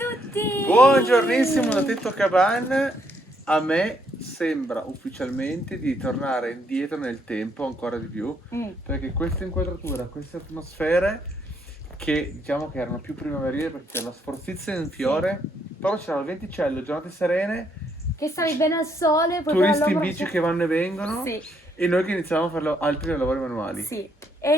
tutti! Buongiornissimo da Tetto Caban. A me sembra ufficialmente di tornare indietro nel tempo ancora di più, perché questa inquadratura, queste atmosfere che diciamo che erano più primaverile perché c'era la sforzizia in fiore, però c'era il venticello, giornate serene, Che stavi bene al sole, poi turisti in bici che vanno e vengono, Sì. e noi che iniziamo a fare altri lavori manuali. Sì,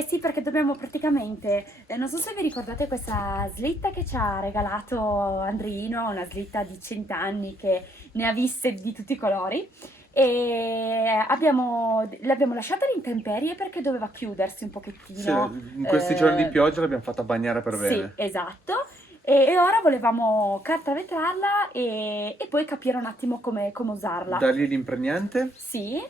sì, perché dobbiamo praticamente, non so se vi ricordate questa slitta che ci ha regalato Andrino, una slitta di 100 anni che ne ha viste di tutti i colori, e l'abbiamo lasciata all'intemperie perché doveva chiudersi un pochettino. Sì, in questi giorni di pioggia l'abbiamo fatta bagnare per bene. Sì, esatto. E ora volevamo carta-vetrarla e poi capire un attimo come usarla. Dargli l'impregnante? Sì,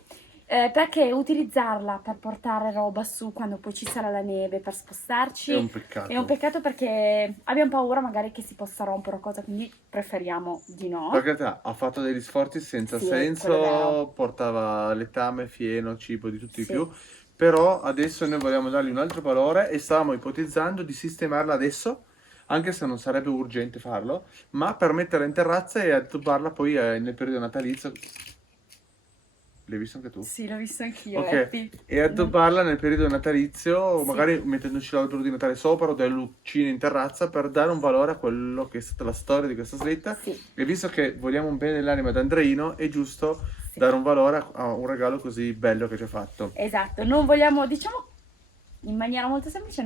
perché utilizzarla per portare roba su quando poi ci sarà la neve, per spostarci, È un peccato. è un peccato perché abbiamo paura magari che si possa rompere o cosa, quindi preferiamo di no. Perché ha fatto degli sforzi senza Sì, quello è senso, vero. portava letame, fieno, cibo, di tutto di Sì. più, però adesso noi vogliamo dargli un altro valore e stavamo ipotizzando di sistemarla adesso, anche se non sarebbe urgente farlo, ma per metterla in terrazza e addobbarla poi nel periodo natalizio. L'hai visto anche tu? Sì, l'ho visto anch'io, Ok, Eppi. e addobbarla nel periodo natalizio, Sì. magari mettendoci l'albero di Natale sopra o delle lucine in terrazza per dare un valore a quello che è stata la storia di questa slitta. Sì. E visto che vogliamo un bene dell'anima ad Andreino, è giusto Sì. dare un valore a un regalo così bello che ci ha fatto. Esatto, non vogliamo, diciamo in maniera molto semplice,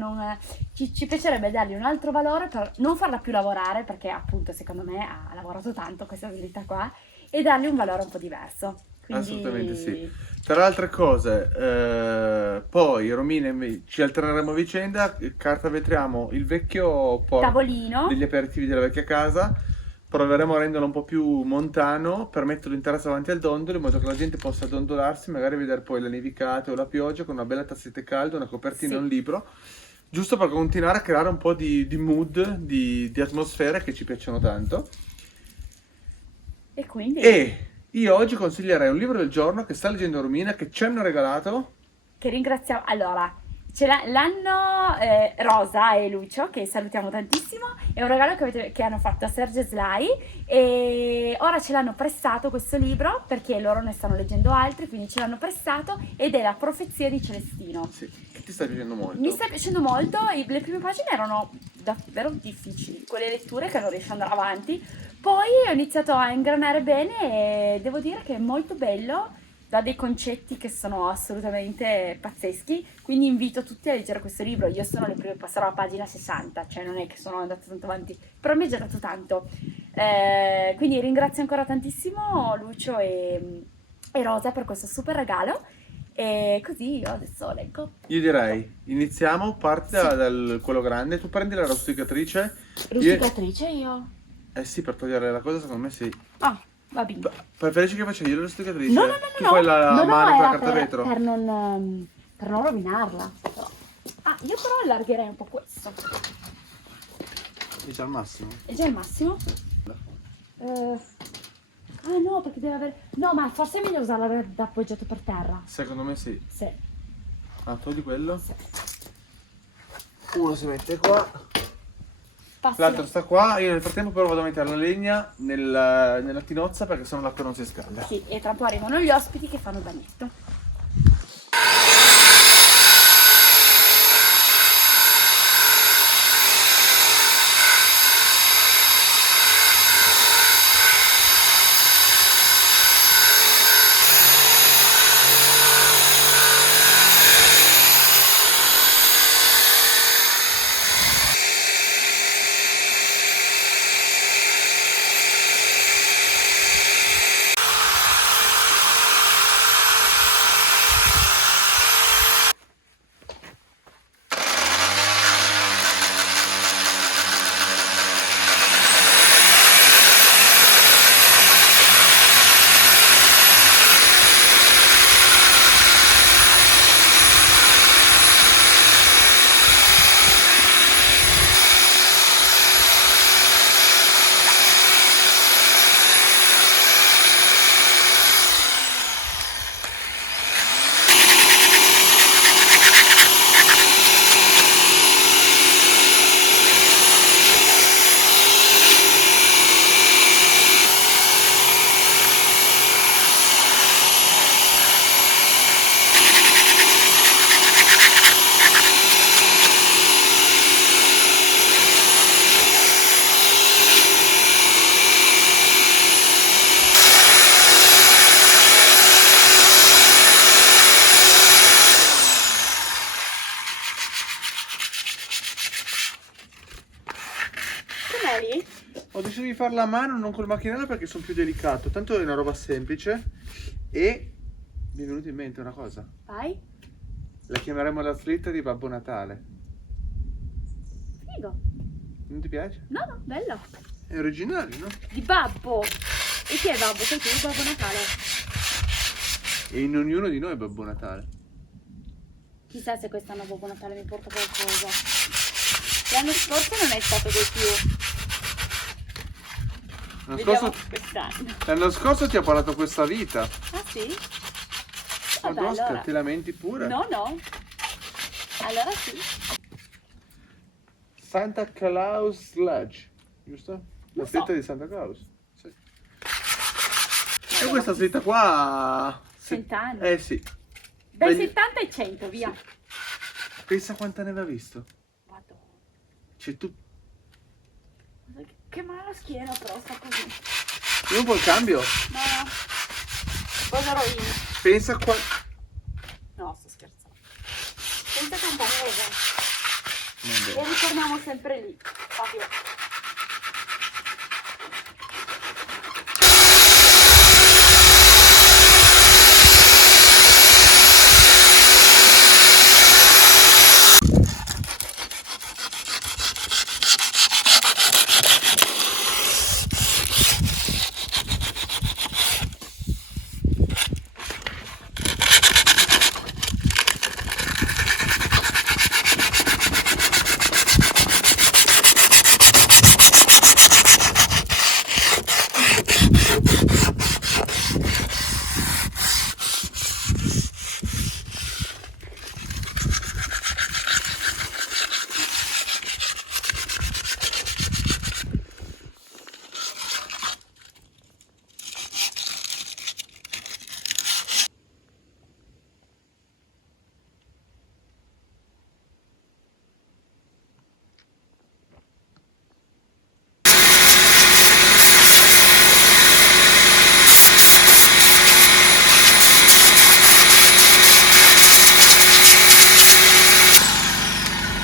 ci piacerebbe dargli un altro valore per non farla più lavorare, perché appunto secondo me ha lavorato tanto questa slitta qua, e dargli un valore un po' diverso. Quindi... Assolutamente sì. Tra le altre cose, poi Romina e me ci alterneremo a vicenda, carta vetriamo il vecchio tavolino degli aperitivi della vecchia casa, proveremo a renderlo un po' più montano per metterlo in terrazza davanti al dondolo in modo che la gente possa dondolarsi, magari vedere poi le nevicate o la pioggia con una bella tazzetta calda, una copertina e Sì. un libro, giusto per continuare a creare un po' di mood, di atmosfere che ci piacciono tanto. E quindi... E io oggi consiglierei un libro del giorno che sta leggendo Romina, che ci hanno regalato. Che ringraziamo. Allora, l'hanno Rosa e Lucio, che salutiamo tantissimo, è un regalo che hanno fatto a Sergio Slai, e ora ce l'hanno prestato questo libro perché loro ne stanno leggendo altri, quindi ce l'hanno prestato, ed è La profezia di Celestino. Sì, che ti sta piacendo molto. Mi sta piacendo molto, le prime pagine erano davvero difficili, quelle letture che non riesci ad andare avanti, poi ho iniziato a ingranare bene e devo dire che è molto bello, dà dei concetti che sono assolutamente pazzeschi, quindi invito tutti a leggere questo libro. Io passerò a pagina 60, cioè non è che sono andata tanto avanti, però mi ha già dato tanto. Quindi ringrazio ancora tantissimo Lucio e Rosa per questo super regalo. E così io adesso leggo. Io direi, iniziamo, parte Sì. da quello grande, tu prendi la rusticatrice. Rusticatrice io? Eh sì, per togliere la cosa secondo me sì. Ah, va bene. Preferisci che faccia io la rusticatrice? No, Tu fai la no, mano con la era carta vetro? per non rovinarla. Ah, io però allargherei un po' questo. È già al massimo. È già il massimo? Ah no, perché deve avere... No, ma forse è meglio usarla da appoggiato per terra. Secondo me sì. Sì. Ah, togli quello. Sì. Uno si mette qua, Passi l'altro sta qua. Io nel frattempo però vado a mettere la legna nella tinozza perché sennò l'acqua non si scalda. Sì, e tra un po' arrivano gli ospiti che fanno il bagnetto. macchinelli? Ho deciso di farla a mano, non col macchinello perché sono più delicato. Tanto è una roba semplice. E mi è venuta in mente una cosa. Vai. La chiameremo la slitta di Babbo Natale. Figo. Non ti piace? No, no, bello. È originale, no? Di babbo. E chi è babbo? Sei tu, Babbo Natale? E in ognuno di noi è Babbo Natale. Chissà se quest'anno Babbo Natale mi porta qualcosa. L'anno scorso non è stato dei più. Vediamo quest'anno. L'anno scorso ti ha parlato questa vita. Ah sì? Quando Vabbè, allora. ti lamenti pure. No, no. Allora sì. Santa Claus Sledge, giusto? La Non slitta so. di Santa Claus. Sì. E Allora, questa slitta qua... 100 anni. Eh sì. Dai Dagli- 70 ai 100, via. Sì. Pensa quanta ne aveva visto. Madonna. Cioè tu... Che male la schiena però, sta così. Io un po' il cambio. No, no. Poserò io. Pensa qua... No, sto scherzando. Senza campanese. Vabbè. E ritorniamo sempre lì. Fabio.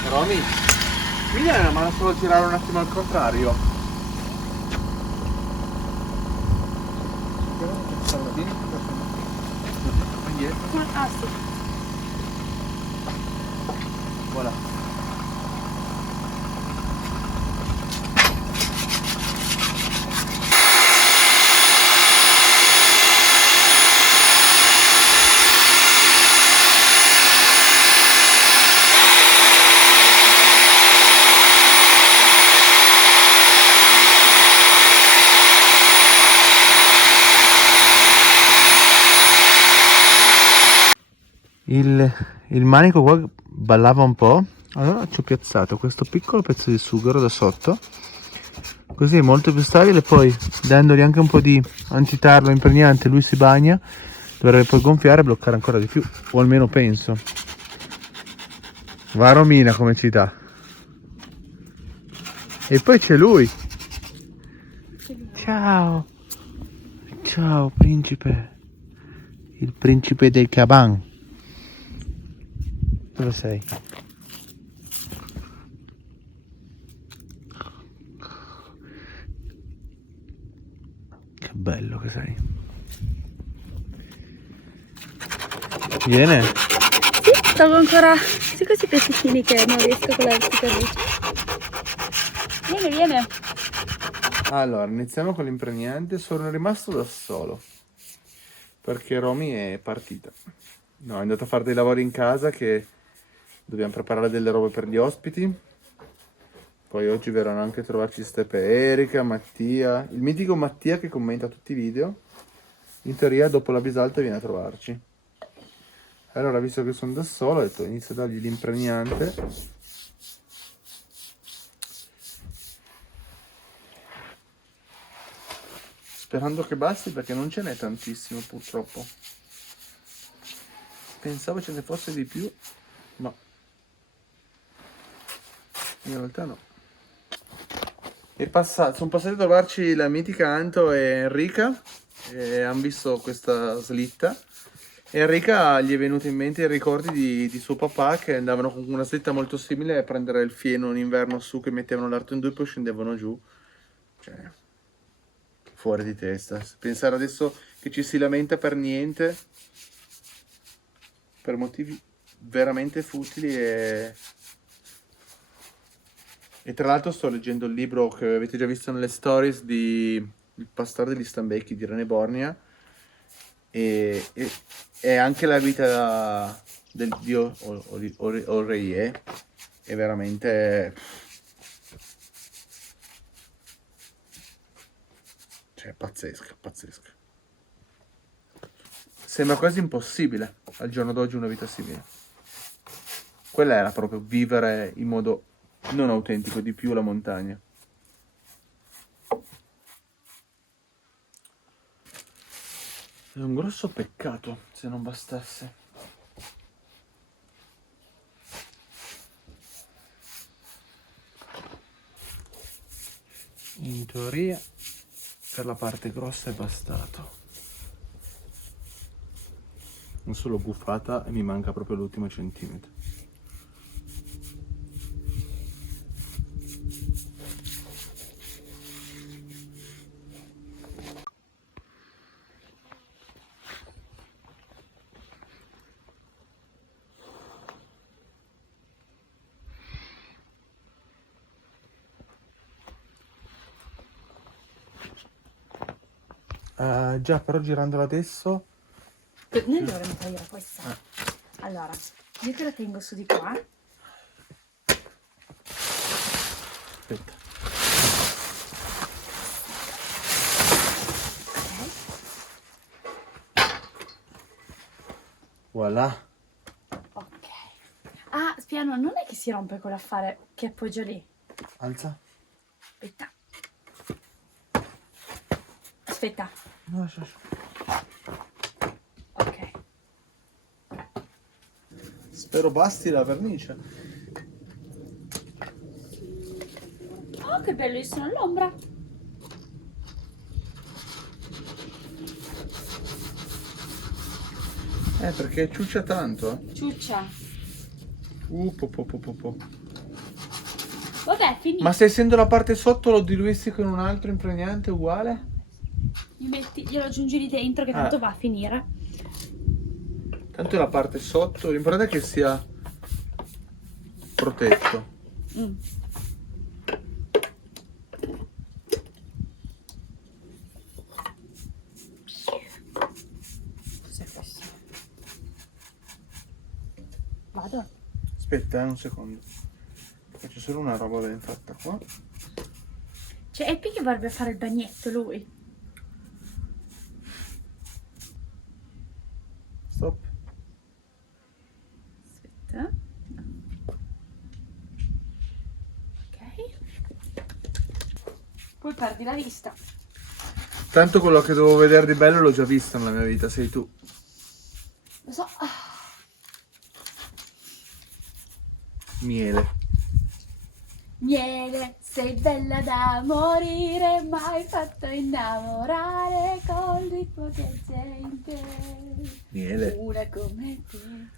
Romy, mi dai una mano solo a tirare un attimo al contrario? Ah sì. Voilà. Il manico qua ballava un po', allora ci ho piazzato questo piccolo pezzo di sughero da sotto, così è molto più stabile. Poi dandogli anche un po' di antitarlo imperniante, lui si bagna, dovrebbe poi gonfiare e bloccare ancora di più, o almeno penso. Va Romina come ci dà. E poi c'è lui. Ciao, ciao principe, il principe del Caban. Dove sei? Che bello che sei. Viene? Sì, tolgo ancora tutti questi pezzettini che non riesco con la superficie. Viene, viene. Allora, iniziamo con l'impregnante. Sono rimasto da solo perché Romy è partita. No, è andata a fare dei lavori in casa che dobbiamo preparare delle robe per gli ospiti. Poi oggi verranno anche a trovarci Steppe, Erika, Mattia, il mitico Mattia che commenta tutti i video. In teoria dopo la bisalta viene a trovarci. Allora, visto che sono da solo, ho detto inizio a dargli l'impregnante. Sperando che basti perché non ce n'è tantissimo purtroppo. Pensavo ce ne fosse di più, no. In realtà no. Sono passati a trovarci la mitica Anto e Enrica e hanno visto questa slitta. E Enrica gli è venuto in mente i ricordi di suo papà che andavano con una slitta molto simile a prendere il fieno in inverno su, che mettevano l'arto in due e poi scendevano giù. Cioè, fuori di testa. Pensare adesso che ci si lamenta per niente, per motivi veramente futili e tra l'altro sto leggendo il libro che avete già visto nelle stories di Il pastore degli Stambecchi di René Bornia e anche la vita del dio Oreie è veramente, cioè, pazzesca, pazzesca. Sembra quasi impossibile al giorno d'oggi una vita simile. Quella era proprio vivere in modo non autentico di più la montagna. È un grosso peccato se non bastasse. In teoria per la parte grossa è bastato. Non solo buffata e mi manca proprio l'ultimo centimetro. Già, però girandola adesso. Noi dovremmo togliere questa. Allora, io te la tengo su di qua. Aspetta. Voilà. Ok. Ah, piano, non è che si rompe quell'affare che appoggia lì. Alza. Aspetta. Aspetta. No, lascia. Ok. Spero basti la vernice. Oh, che bello, io sono all'ombra. Perché ciuccia tanto. Ciuccia. Po. Vabbè, finito. Ma se essendo la parte sotto lo diluissi con un altro impregnante uguale? Glielo aggiungi lì dentro che tanto va a finire. Tanto è la parte sotto, l'importante è che sia protetto. Cos'è questo? Vado. Aspetta, un secondo. Faccio solo una roba ben fatta qua. Cioè, Epi che vorrebbe fare il bagnetto lui. Stop. Aspetta. Ok. Poi perdi la vista. Tanto quello che devo vedere di bello l'ho già visto nella mia vita, sei tu. Lo so. Miele. Miele, sei bella da morire, mai fatto innamorare col ritmo che gente. Miele. Una come te.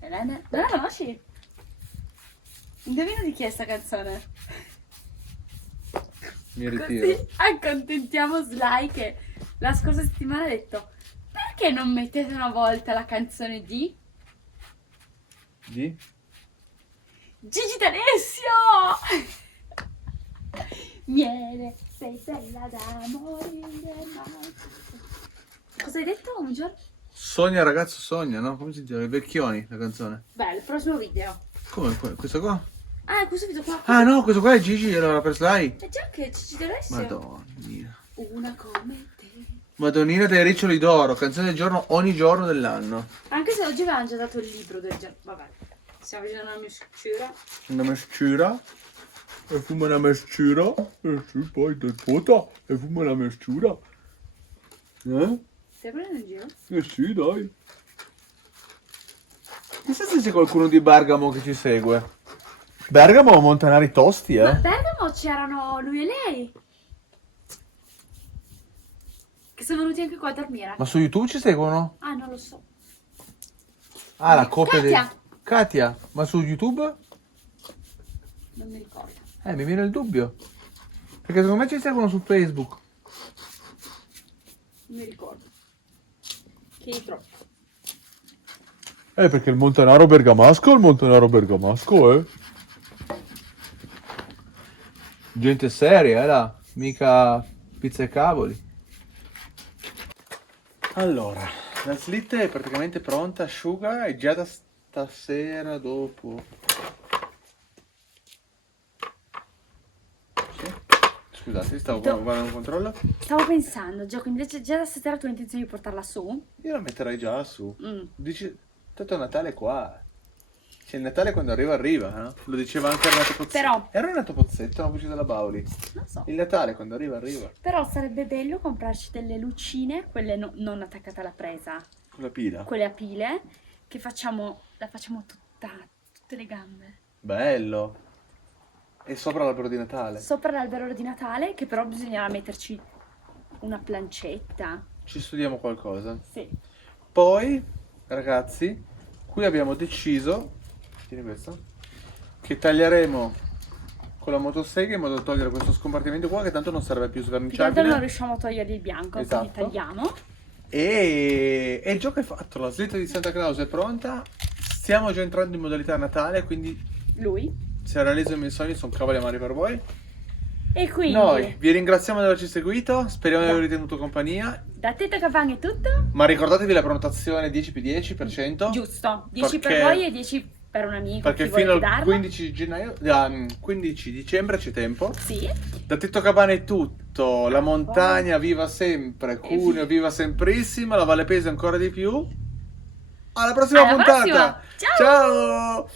Non la conosci? Indovina di chi è sta canzone? Mi ritiro. Così accontentiamo Sly che la scorsa settimana ha detto: perché non mettete una volta la canzone di Di? Gigi D'Alessio? Miele, sei bella da morire, mai. Cosa hai detto un giorno? Sogna ragazzo sogna, no? Come si dice? I Vecchioni, la canzone. Beh, il prossimo video. Come? Questo qua? Ah, questo video qua. Ah no, questo qua è Gigi, allora per Sly. È già che Gigi D'Alessio. Madonnina. Una come te. Madonnina dei riccioli d'oro, canzone del giorno ogni giorno dell'anno. Anche se oggi avevano già dato il libro del giorno. Vabbè, stiamo vedendo la mia scrittura. Una mesciura. E fuma una mesciura. E sì, poi del pota. E fuma una mesciura. Stai prendendo in giro? Eh sì, dai. Chissà se c'è qualcuno di Bergamo che ci segue. Bergamo o Montanari tosti, Ma a Bergamo c'erano lui e lei. Che sono venuti anche qua a dormire. Ma su YouTube ci seguono? Ah, non lo so. Ah, la coppia di... Katia. Katia, ma su YouTube? Non mi ricordo. Mi viene il dubbio. Perché secondo me ci sia uno su Facebook. Non mi ricordo. Che troppo. Perché il Montanaro Bergamasco, Gente seria, là. Mica pizza e cavoli. Allora, la slitta è praticamente pronta, asciuga e già da stasera dopo. Sì? Scusate, stavo guardando un controllo. Stavo pensando, Gioco, invece già da stasera tu hai intenzione di portarla su? Io la metterei già su. Mm. Dici, tanto Natale è qua. Cioè il Natale quando arriva, no? Lo diceva anche Renato Pozzetto. Però- Era Renato Pozzetto, una voce della Bauli. Non so. Il Natale quando arriva. Però sarebbe bello comprarci delle lucine, quelle non attaccate alla presa, Con la pila. quelle a pile, che la facciamo tutte le gambe. Bello. E sopra l'albero di Natale. Sopra l'albero di Natale, che però bisognerà metterci una plancetta. Ci studiamo qualcosa. Sì. Poi, ragazzi, qui abbiamo deciso, tieni questo, che taglieremo con la motosega in modo da togliere questo scompartimento qua che tanto non serve più Più che altro non sverniciabile. riusciamo a togliere il bianco, quindi Esatto. tagliamo. E il gioco è fatto, la slitta di Santa Claus è pronta. Stiamo già entrando in modalità Natale, quindi Lui. se realizzo i miei sogni sono cavoli amari per voi. E quindi, Noi vi ringraziamo di averci seguito, speriamo di avervi tenuto compagnia. da Teta Cavan è tutto. Ma ricordatevi la prenotazione 10x10%. Giusto, 10 Perché- per voi e 10 per un amico. Perché chi fino volete al darlo. 15 gennaio, 15 dicembre c'è tempo. Sì. Da Tetto Cabana è tutto. La montagna viva sempre, Cuneo viva semprissima, la Valle Pesa ancora di più. Alla prossima Alla puntata. prossima. Ciao. Ciao.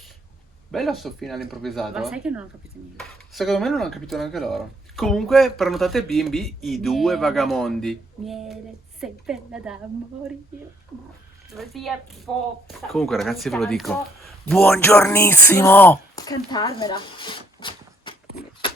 Bello sto finale improvvisato. Ma sai che non ho capito niente. Secondo me non hanno capito neanche loro. Comunque prenotate B&B i due vagamondi. Miele, sei bella da morire. Dove sia Comunque, ragazzi, ve lo dico. Buongiornissimo. Cantarmela.